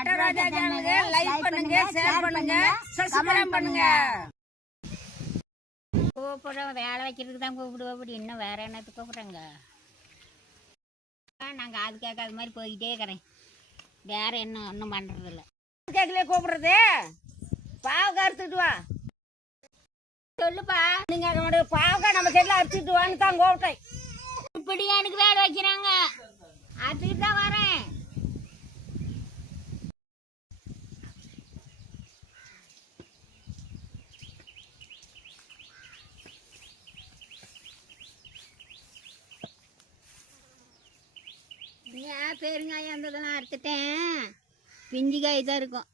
கட்டராஜா சேனலுக்கு லைக் பண்ணுங்க, ஷேர் பண்ணுங்க, சப்ஸ்கிரைப் பண்ணுங்க. கூப்பிடுறோம் வேலை வைக்கிறதுக்கு தான் கூப்பிடுவோம். அப்படி இன்னும் வேற என்னத்துக்கு கூப்பிட்றேங்க? நாங்கள் அது கேட்காத மாதிரி போய்கிட்டே இருக்கிறேன். வேற என்ன ஒன்றும் பண்ணுறதில்ல. கேட்கல கூப்பிடுறது பாவக்காய் அறுத்துட்டு வா சொல்லுப்பா. நீங்க பாவக்காய் நம்ம செடியில் அறுத்துட்டு வான்னு தான் கூப்பிட்டேன். இப்படி எனக்கு வேலை வைக்கிறாங்க, அறுத்துக்கிட்டு தான் வரேன். பெருங்காயம் இருந்ததெல்லாம் அறுத்துட்டேன். பிஞ்சு காய் தான் இருக்கும்.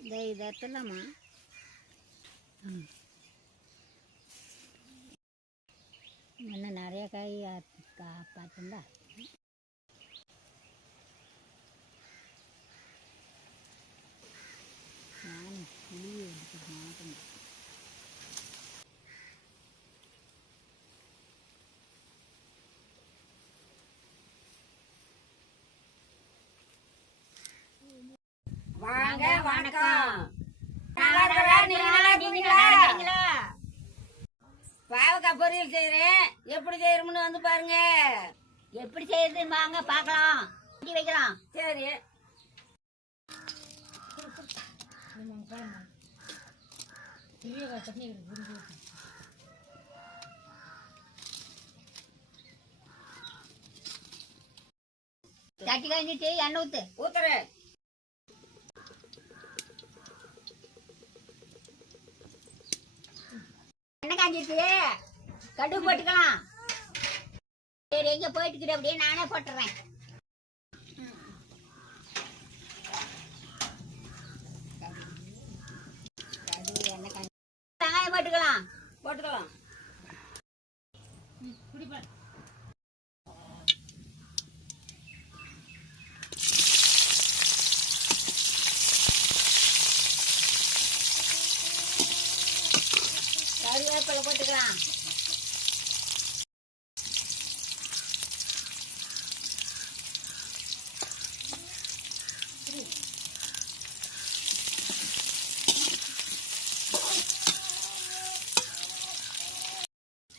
இதை அறுத்துடலாமா? இன்னும் நிறைய காய் பார்த்துண்டா. நான் புளி எடுத்து மாட்டேன். வாங்க, வணக்கம். பாவக்காய் பொரியல் செய்யறேன், எப்படி செய்யறோம்னு வந்து பாருங்க. எப்படி செய்யறதுன்னு வாங்க பார்க்கலாம். வைக்கலாம். சரி, தட்டி காய்ஞ்சிட்டு எண்ணெய் ஊத்துறேன். எண்ணெய் காய்ஞ்சிட்டு கடுகு போட்டுக்கலாம். சரி, எங்க போயிட்டு அப்படியே நானே போட்டுறேன். கடுகு எண்ணெய் காய்ச்சி வெங்காயம் போட்டுக்கலாம். கருவேப்பிலை போட்டுக்கலாம்.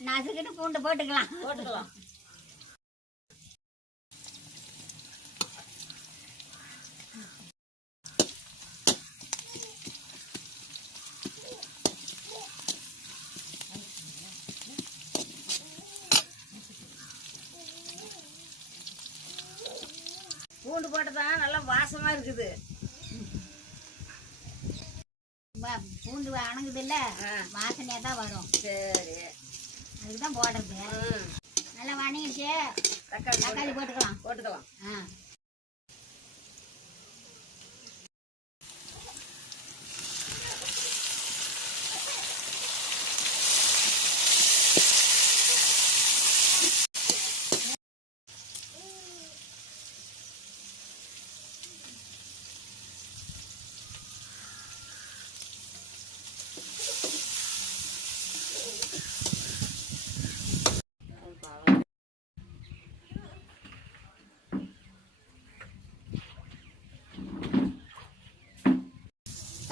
நசுக்கிட்டு பூண்டு போட்டுக்கலாம். பூண்டு போட்டதான் நல்லா வாசமா இருக்குது. பூண்டு அணங்குது இல்ல, வாசனையா தான் வரும். சரி, அதுக்குதான் போடுறது. நல்லா வணங்கிடுச்சு. தக்காளி போட்டுக்கலாம்.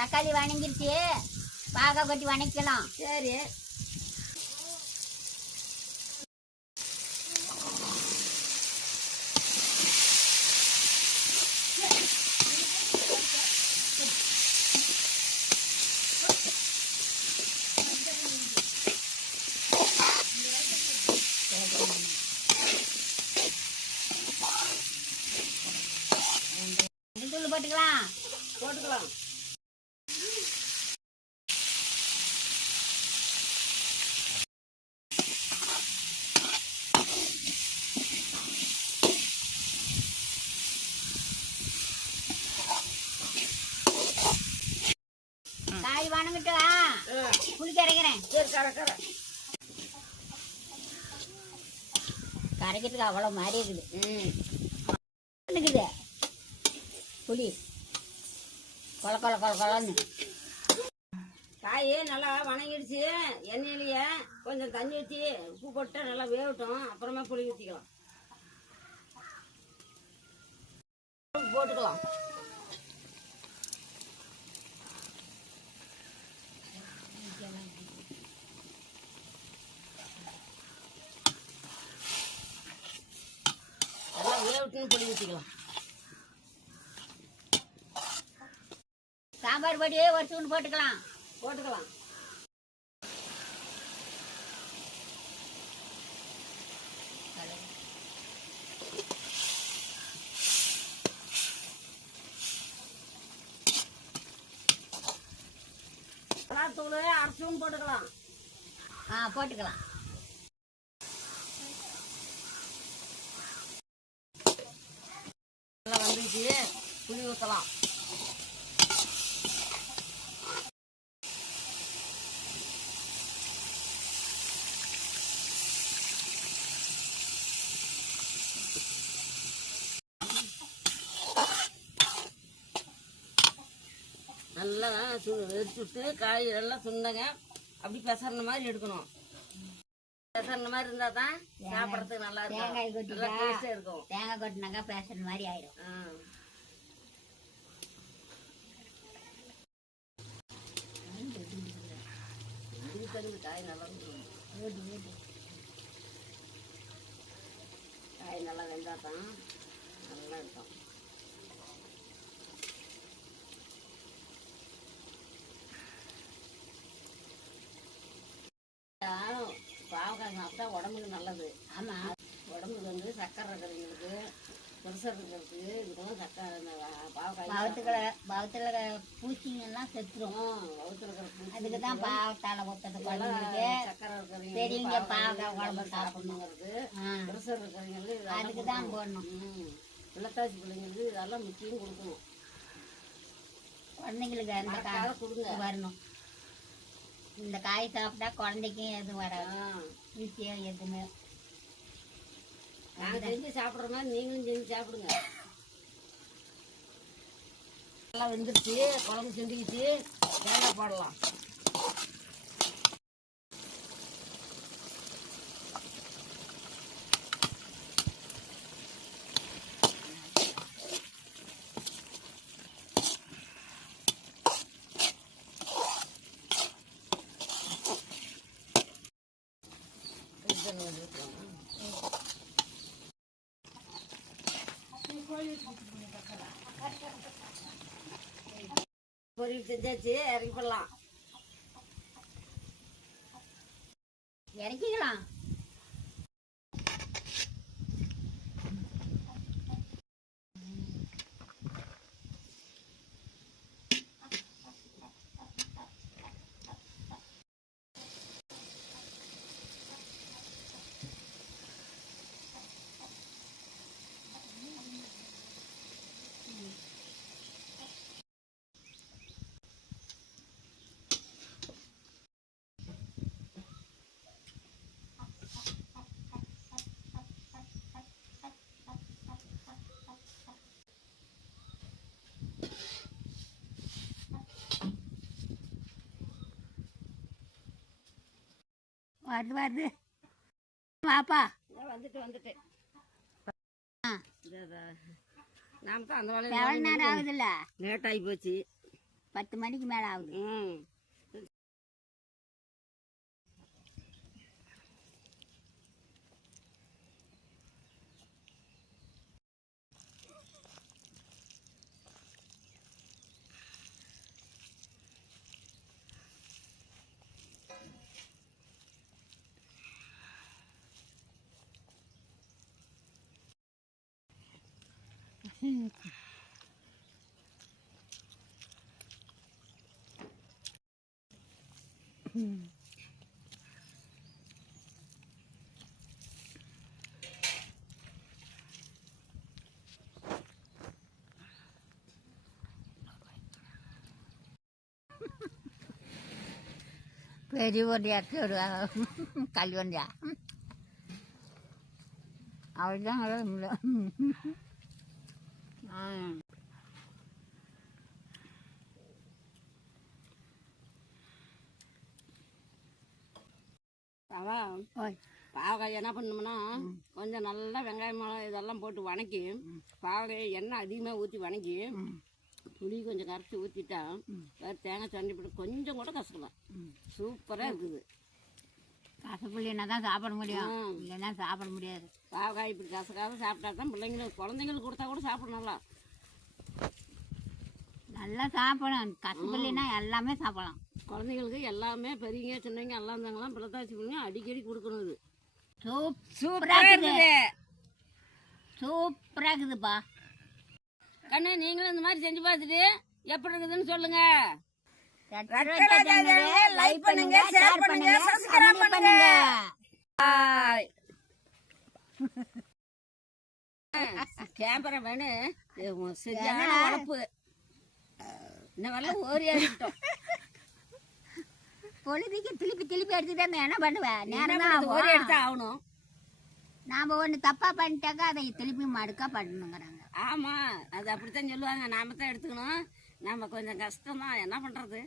தக்காளி வணங்கிருச்சு, பாகா கொட்டி வணக்கலாம். சரி, தூள் போட்டுக்கலாம். காய் வணங்கிட்டு புளி கரைக்கிறேன். கரைக்கிறதுக்கு அவ்வளோ மாதிரி இருக்குது. புளி கொலன்னு காய் நல்லா வணங்கிடுச்சு. எண்ணெயிலேயே கொஞ்சம் தண்ணி ஊற்றி உப்பு போட்டு நல்லா வேகட்டும். அப்புறமா புளி ஊற்றிக்கலாம். போட்டுக்கலாம். ஸ்பூன் பொடி ஊற்றிக்கலாம். சாம்பார் பொடி ஒரு ஸ்பூன் போட்டுக்கலாம். மிளகாத்தூள் அரை ஸ்பூன் போட்டுக்கலாம். போட்டுக்கலாம். நல்லா வந்துச்சு, புளி ஊற்றலாம். நல்லா வெடிச்சுட்டு காய் நல்லா சுண்டங்க அப்படி பெசறின மாதிரி எடுக்கணும். பெசறின மாதிரி இருந்தால் தான் சாப்பிட்றதுக்கு நல்லா இருக்கும். தேங்காய் கொட்டிட்டா நல்லா டேஸ்டாக இருக்கும். தேங்காய் கொட்டினாக்கா பேசுற மாதிரி ஆயிடும். காய் நல்லா காய் நல்லா வெந்தால் தான் நல்லா இருக்கும். பாவக்காய் சாப்பிட்டா உடம்புக்கு நல்லது. ஆமாம், உடம்புக்கு வந்து சக்கரை இருக்கிறவங்களுக்கு, ப்ரெஷர் இருக்கிறதுக்கு இதுக்கெல்லாம் சக்கரை பாவக்காய் பவத்துல பூச்சிங்கெல்லாம் செத்துரும். வகுத்துல இருக்கிற பூச்சி அதுக்கு தான் பாவத்தால ஊற்றுறது குழந்தைங்களுக்கு. சக்கரை இருக்கிறவங்க பெரியவங்க பாவக்காய் குழம்பு சாப்பிடணுங்கிறது. ப்ரெஷர் இருக்கிறவங்களுக்கு அதுக்கு தான் போடணும். பிள்ளைத்தாச்சி பிள்ளைங்களுக்கு இதெல்லாம் முக்கியம் கொடுக்கணும். குழந்தைங்களுக்கு அந்த காய் கொடுங்க வரணும். இந்த காய் சாப்பிட்டா குழந்தைக்கும் எதுவும் வராது. ஈஸியாக எதுவுமே நாங்கள் செஞ்சு சாப்பிட்ற மாதிரி நீங்களும் செஞ்சு சாப்பிடுங்க. நல்லா வெந்துருச்சு, குழம்பு செஞ்சுக்கிச்சு, தேங்காய் போடலாம். பொரியல் செஞ்சாச்சு, இறக்கிடலாம். இறக்கிக்கலாம். வருது வாப்பா. வந்துட்டு நாம தான் அந்த வேலையை எவ்வளோ நேரம் ஆகுதுல்ல? லேட் ஆகி போச்சு. 10 மணிக்கு மேலே ஆகுது. பெரியவண்டியா கல்வண்டியா அவள்தான் பாவக்காய் என்ன பண்ணோம்னா கொஞ்சம் நல்லா வெங்காயம் மிளகாய் இதெல்லாம் போட்டு வணக்கி பாவக்காய் எண்ணெய் அதிகமாக ஊற்றி வணக்கி புளி கொஞ்சம் கரைச்சி ஊற்றிட்டா வேறு தேங்காய் சண்டி போட்டு கொஞ்சம் கூட கசக்கலாம். சூப்பராக இருக்குது. கசப்பு இல்லைன்னா தான் சாப்பிட முடியும், இல்லைன்னா சாப்பிட முடியாது. பாவக்காய் இப்படி கசக்காத சாப்பிட்டா தான் பிள்ளைங்களுக்கு குழந்தைங்களுக்கு கொடுத்தா கூட சாப்பிடும் நல்லா. நல்லா சாப்பிடணும், கசப்பு இல்லைன்னா எல்லாமே சாப்பிடலாம். குழந்தைங்களுக்கு எல்லாமே பெரியங்க சின்னவங்க எல்லாம் இருந்தாங்களாம் பிள்ளைத்தாச்சி பிள்ளைங்க அடிக்கடி கொடுக்கணும். இது சூப்பராக இருக்குது, சூப்பராக இருக்குதுப்பா. கண்ணு நீங்களும் இந்த மாதிரி செஞ்சு பார்த்துட்டு எப்படி இருக்குதுன்னு சொல்லுங்க. லைக் பண்ணுங்க, ஷேர் பண்ணுங்க, சப்ஸ்கிரைப் பண்ணுங்க. கேமரா வேணும் சரியான உழப்பு. இந்த வரலாம் ஓரியா இருக்கட்டும். பொழுதுக்கு திருப்பி எடுத்துட்டாங்க என்ன பண்ணுவேன், நேரம் ஓரி எடுத்தா ஆகணும். நாம ஒண்ணு தப்பா பண்ணிட்டாக்கா அதை திருப்பி மடுக்கா பண்ணணுங்கிறாங்க. ஆமா, அது அப்படித்தான் சொல்லுவாங்க. நாம தான் எடுத்துக்கணும். நம்ம கொஞ்சம் கஷ்டம் தான், என்ன பண்றது.